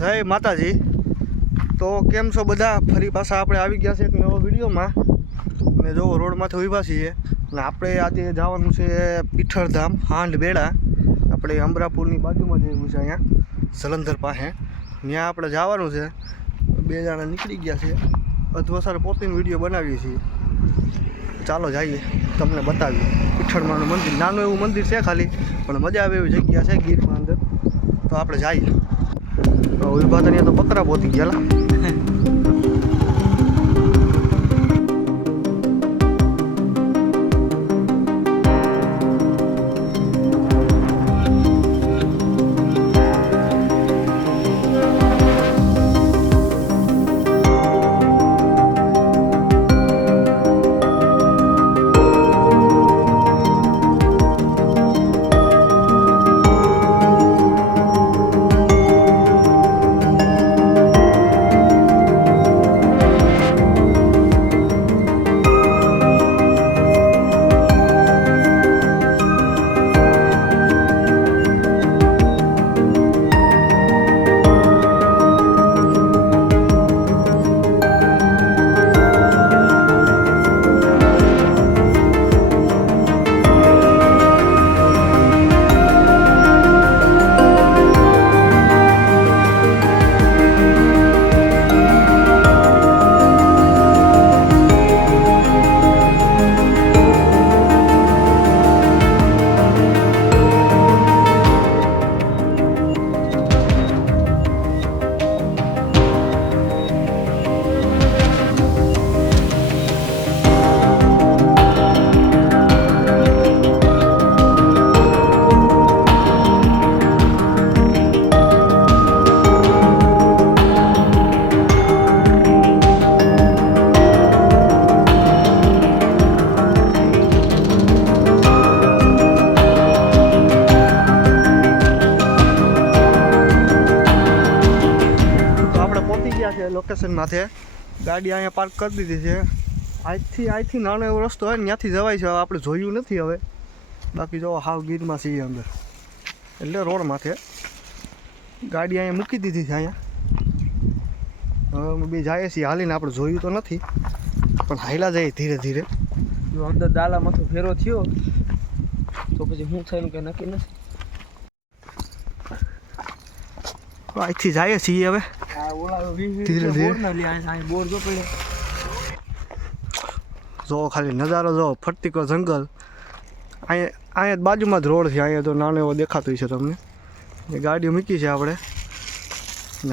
જય માતાજી। તો કેમ છો બધા? ફરી પાછા આપણે આવી ગયા છે એક નવો વિડીયોમાં ને જો રોડમાંથી ઊભા છીએ ને આપણે આજે જવાનું છે પીઠળધામ હાંડ બેડા। આપણે અમરાપુરની બાજુમાં જવું છે, અહીંયા જલંધર પાસે ત્યાં આપણે જવાનું છે। બે જણા નીકળી ગયા છે, અધવસર પોતીનો વિડીયો બનાવીએ છીએ। ચાલો જઈએ, તમને બતાવીએ પીઠળમાનું મંદિર। નાનું એવું મંદિર છે ખાલી, પણ મજા આવે એવી જગ્યા છે ગીરમાં અંદર। તો આપણે જઈએ। ઊભા તો ત્યાં તો બકરા પહોંચી ગયા। लोकेशन माथे गाड़ी अँ पार्क कर दीधी है। आईथी नानो एवो रस्तो है, त्याथी जवाय छे। आपणे जोयुं नथी हवे, बाकी जो हाव गीर में छे अंदर एटले रोड माथे गाड़ी अँ मूकी दीधी है। अँ हवे बे जाए छीए हालीने, आपणे जोयुं तो नथी पण हायला जाए धीरे धीरे। जो अंदर दाला माथो फेरो थयो तो पछी हुं थायनु के नक्की नथी। आईथी जाए छीए हवे धीरे धीरे। जो खाली नजारो जो फरती को जंगल। अँ बाजू में रोड है, अँ तो नानो एवो देखातो है तमने। गाड़ी मूकी है आपणे,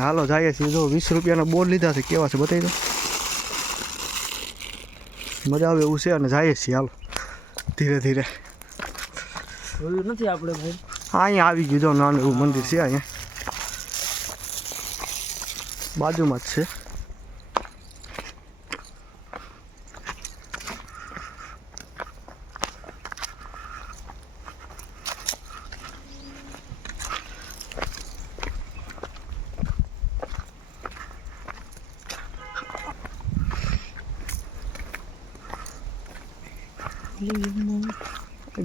हालो जाए छीए। जो 20 रुपया बोर्ड लीधा है, केवा छे बताई दो। मजा आवे एवुं छे अने जाए छीए। हालो धीरे धीरे। अँ आवी गयुं जो नानुं एवुं मंदिर है, अँ बाजू में है।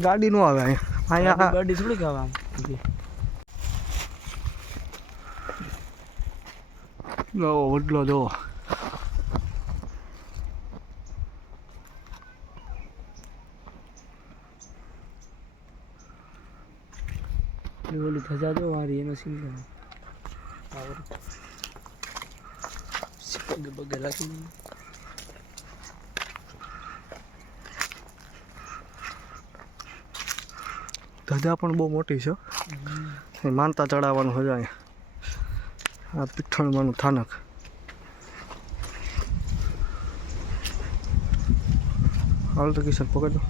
गाड़ी नो आवे अँ गाड़ी थोड़ी आवे। वडलो जो ओली धजा जो आ रही है ना, सील बगे बगे लागी। धजा पण बहुत मोटी है, मानता चढ़ाववानुं है। अँ आ पीठळमानुं थानक। हाल तो किशन पकड़ दो।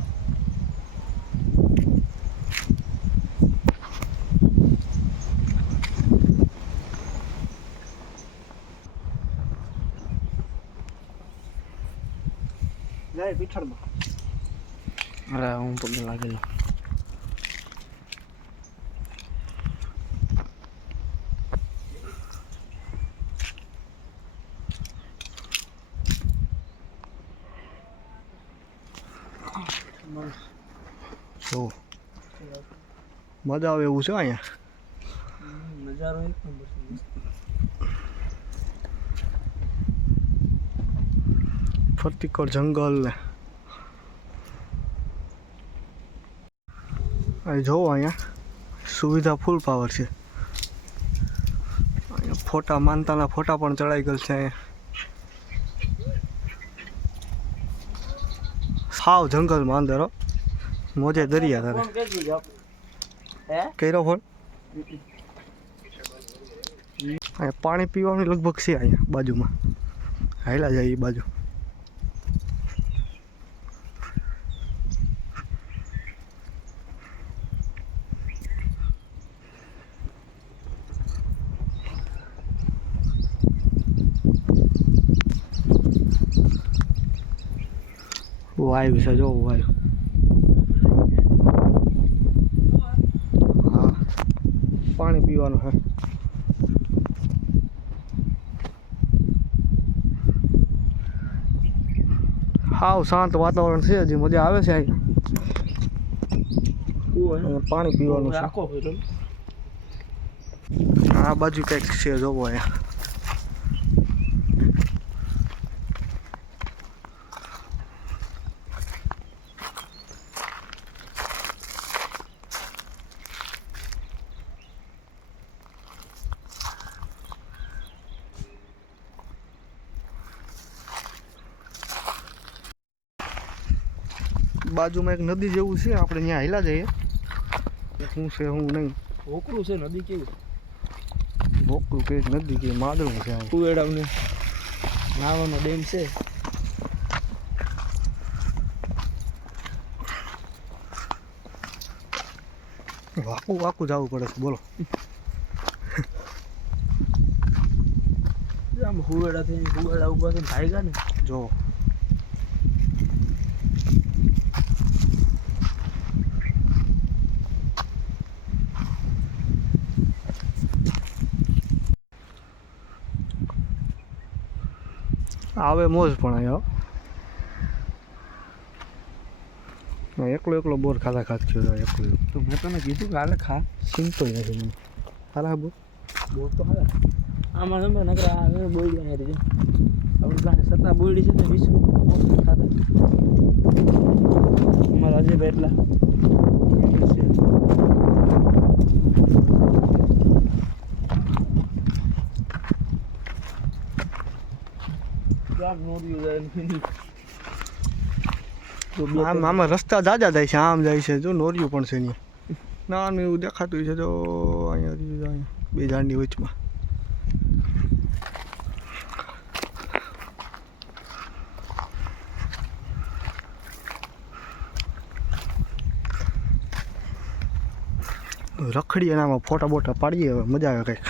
जाए पीठळ में। अरे हूँ पग लागेलो। જો મજા આવે એવું છે અહીંયા. નજારો એક નંબર છે. ફરતી જંગલ ને અહીં જોવો, અહીંયા સુવિધા ફૂલ પાવર છે. અહીંયા ફોટા માનતાના ફોટા પણ ચડાઈ ગયેલ છે. સાવ જંગલમાં અંદર હો. મોજે દરિયા તારે કર્યો ફોન. અહીંયા પાણી પીવાનું લગભગ છે અહીંયા બાજુમાં. હાયલા જાય એ બાજુ. વાયુ છે જો વાયુ. હા પાણી પીવાનું હે. હાવ શાંત વાતાવરણ છે. હજી મજા આવે છે અહીંયા. પાણી પીવાનું છે. આ બાજુ કંઈક છે જોવો અહીંયા. બાજુમાં એક નદી જેવું છે. આપણે ત્યાં હાલ્યા જઈએ. શું છે શું નહીં. ભોકરું છે નદી કેવું. ભોકરું કે નદી કે માદળું છે. કુવેડાને નાવાનો ડેમ છે. વાકું વાકું જવું પડે છે. બોલો આમ હુવેડા થઈને હુવેડા ઉભા થઈને ભાગ્યા ને જો. આવે મોજ પણ અહીંયા એકલો એકલો બોર ખાધા ખાત થયો. એકલો તો મેં તને કીધું કે હાલે ખા. સિંગતો નથી મને. હારા બોર બોર તો હાલે. આમાં તમે નકરા આ બોયડી અહીંયા રહી આપણી પાસે સત્તા બોયડી છે ને 20 ખાતા અમારા અજયભાઈ એટલા આમાં રસ્તા જાજા જાય છે. આમ જાય છે જો નોરિયું પણ છે અહીંયા. નાનું એવું દેખાતું છે. જો અહીંયા બે ઝાડની વચમાં. રખડીએ ને આમાં ફોટા બોટા પાડીએ. હવે મજા આવે કંઈક.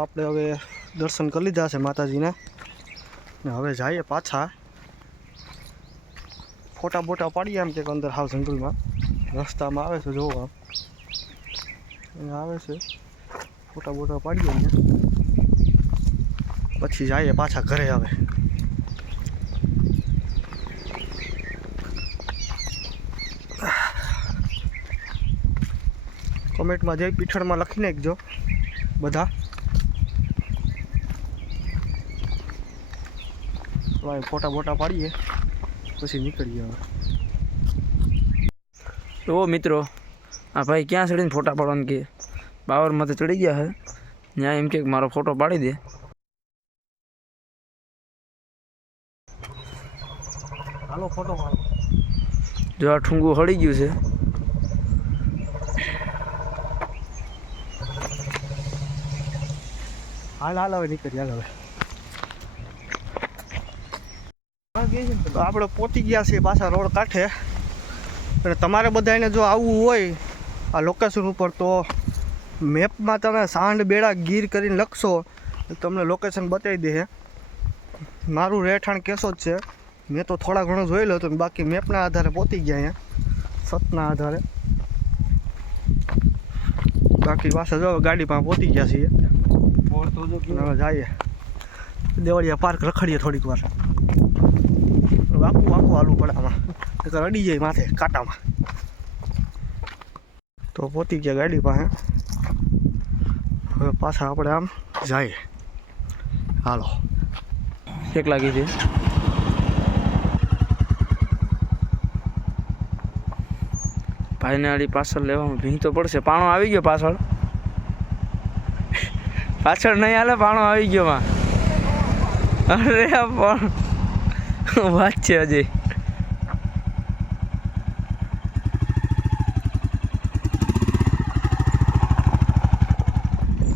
આપણે હવે દર્શન કરી લીધા છે માતાજીના ને હવે જઈએ પાછા. ફોટા બોટા પાડીએ આમ કે અંદર હાવ જંગલમાં રસ્તામાં આવે છે. જોવો આમ અહીંયા આવે છે. ફોટા બોટા પાડીએ અહીંયા પછી જઈએ પાછા ઘરે. હવે કોમેન્ટમાં જય પીઠળમાં લખી નાખજો બધા. ફોટા બોટા પાડીએ પછી નીકળીએ. હવે તો મિત્રો આ ભાઈ ક્યાં ચડીને ફોટા પાડવાનું કે બાવરમાં તો ચડી ગયા છે. ત્યાં એમ કે મારો ફોટો પાડી દે. હાલો ફોટો પાડો. જો આ ઠુંગું હળી ગયું છે. હાલ હાલ હવે નીકળી. હાલ હવે તો આપણે પહોંચી ગયા છીએ પાછા રોડ કાંઠે. અને તમારે બધાને જો આવવું હોય આ લોકેશન ઉપર તો મેપમાં તમે સાંઢબેડા ગીર કરીને લખશો તો તમને લોકેશન બતાવી દે. મારું રહેઠાણ કેશોદ છે. મેં તો થોડા ઘણું જોયેલું હતું, બાકી મેપના આધારે પહોંચી ગયા અહીંયા, સતના આધારે. બાકી પાછા જો ગાડી પાસે પહોંચી ગયા છીએ. હવે જઈએ દેવળિયા પાર્ક, રખડીએ થોડીક વાર. વાકું વાકું હાલવું પડે આમાં, અડી જાય માથે કાંટામાં. તો પહોંચી ગયા ગાડી પાસે. હવે પાછા આપણે આમ જઈએ. હાલો. એક લાગી છે. ભાઈને આડી પાછળ લેવામાં ભીંગ તો પડશે. પાણો આવી ગયો પાછળ. પાછળ નહીં હાલે, પાણો આવી ગયો માં. અરે પણ વાત છે હજી.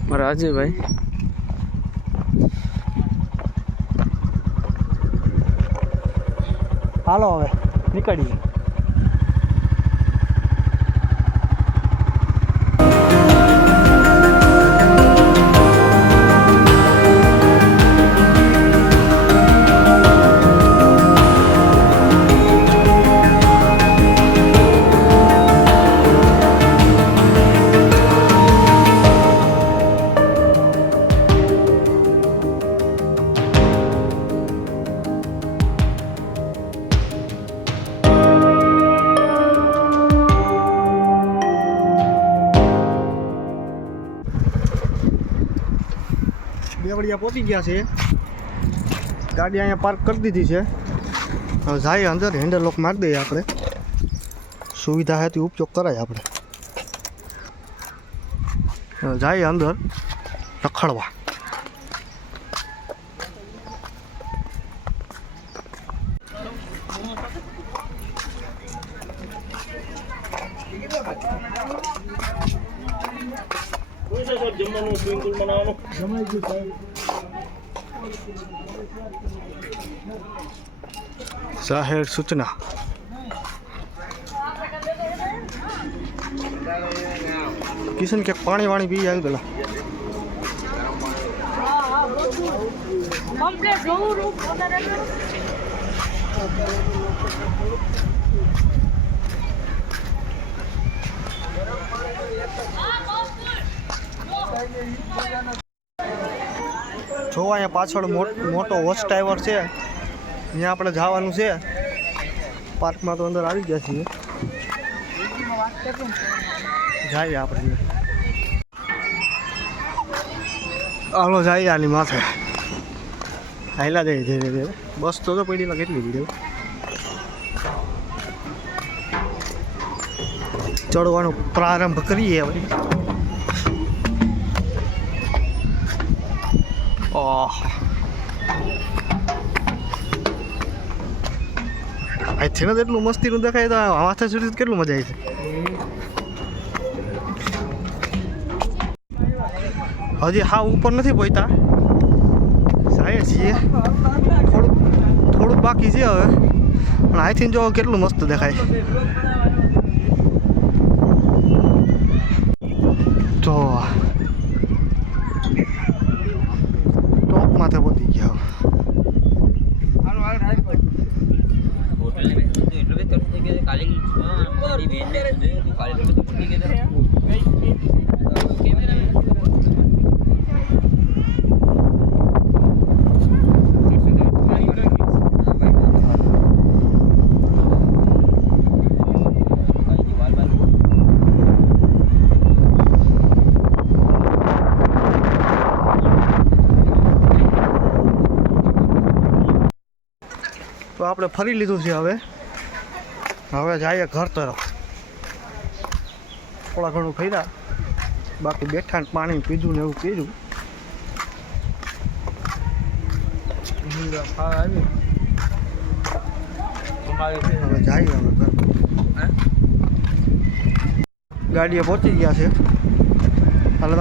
મારા અજયભાઈ હાલો હવે નીકળીએ. દેવળિયા પહોંચી ગયા છે. ગાડી અહીંયા પાર્ક કરી દીધી છે. હવે જાય અંદર, હેન્ડલ લોક મારી દઈએ આપણે. સુવિધા હતી ઉપયોગ કરાય આપણે. હવે જાય અંદર રખડવા. જાહેર સૂચના. કિશન કે પાણી વાણી પી આવી પેલા. જો અહીંયા પાછળ મોટો વોચ ટાવર છે, ત્યાં આપણે જવાનું છે. પાર્કમાં તો અંદર આવી ગયા છીએ. જઈએ આપણે. હાલો જઈએ આની માથે. હાઈલા જઈએ ધીરે ધીરે. બસ તો પડીમાં કેટલી ભીડ. ચડવાનો પ્રારંભ કરીએ હવે. અહીંથી ને એટલું મસ્તીનું દેખાય તો માથે સુધી કેટલું મજા આવી છે. હજી હા ઉપર નથી પહોંચતા, જાય છીએ. થોડુંક બાકી છે હવે, પણ અહીંથી જો કેટલું મસ્ત દેખાય. તો ટોપ માથે પહોંચી ગયા. તો આપણે ફરી લીધું છે. હવે જઈએ ઘર તરફ. થોડા ઘણું ફર્યા, બાકી બેઠા ને પાણી પીધું ને એવું પીધું. હવે જઈએ હવે ઘર. ગાડીએ પહોંચી ગયા છે. હાલ